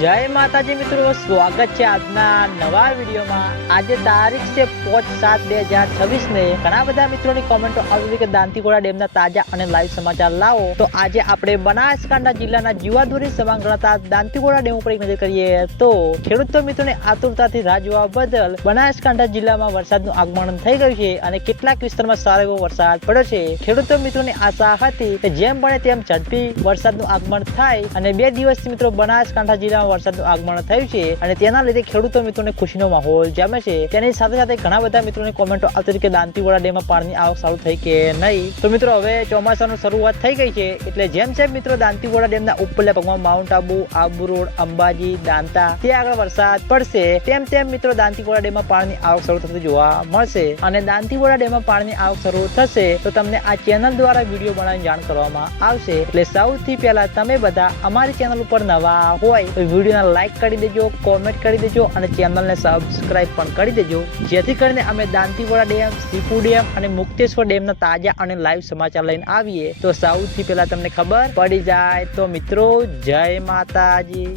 જય માતાજી મિત્રો, સ્વાગત છે આજના નવા વિડીયોમાં। આજે તારીખ છે 5/7/2026 ને ઘણા બધા મિત્રોની કોમેન્ટો આવી કે દાંતીવાડા ડેમના તાજા અને લાઈવ સમાચાર લાવો। તો આજે આપણે બનાસકાંઠા જિલ્લાના જીવાદોરી સમાન ગણાતા દાંતીવાડા ડેમ ઉપર એક નજર કરીએ તો ખેડૂતો મિત્રોને આતુરતાથી રાહ જોવા બદલ બનાસકાંઠા જિલ્લામાં વરસાદનું આગમન થઈ ગયું છે અને કેટલાક વિસ્તારમાં સારો એવો વરસાદ પડ્યો છે। ખેડૂતો મિત્રોની આશા હતી કે જેમ બને તેમ ઝડપી વરસાદનું આગમન થાય અને 2 દિવસથી મિત્રો બનાસકાંઠા જિલ્લામાં વરસાદનું આગમન થયું છે અને તેના લીધે ખેડૂતો મિત્રોને ખુશીનો માહોલ જામે છે। તેની સાથે સાથે ઘણા બધા મિત્રોની કોમેન્ટો આવતી હતી કે દાંતીવાડા ડેમમાં પાણીની આવક ચાલુ થઈ કે નહીં। તો મિત્રો હવે ચોમાસાની શરૂઆત થઈ ગઈ છે એટલે જેમ જેમ મિત્રો દાંતીવાડા ડેમના ઉપરલા ભાગમાં માઉન્ટ આબુ રોડ, અંબાજી, દાંતા ત્યાં આગળ વરસાદ પડશે તેમ તેમ મિત્રો દાંતીવાડા ડેમમાં પાણીની આવક શરૂ થતી જોવા મળશે અને દાંતીવાડા ડેમમાં પાણીની આવક શરૂ થશે તો તમને આ ચેનલ દ્વારા વિડીયો બનાવીને જાણ કરવામાં આવશે। એટલે સૌથી પહેલા તમે બધા અમારી ચેનલ ઉપર નવા હોય તો વિડીયોને લાઈક કરી દેજો, કોમેન્ટ કરી દેજો અને ચેનલને સબસ્ક્રાઇબ પણ કરી દેજો, જેથી કરીને અમે દાંતીવાડા ડેમ, સીપુ ડેમ અને મુક્તેશ્વર ડેમના તાજા અને લાઈવ સમાચાર લઈને આવીએ તો સૌથી પહેલા તમને ખબર પડી જાય। તો મિત્રો જય માતાજી।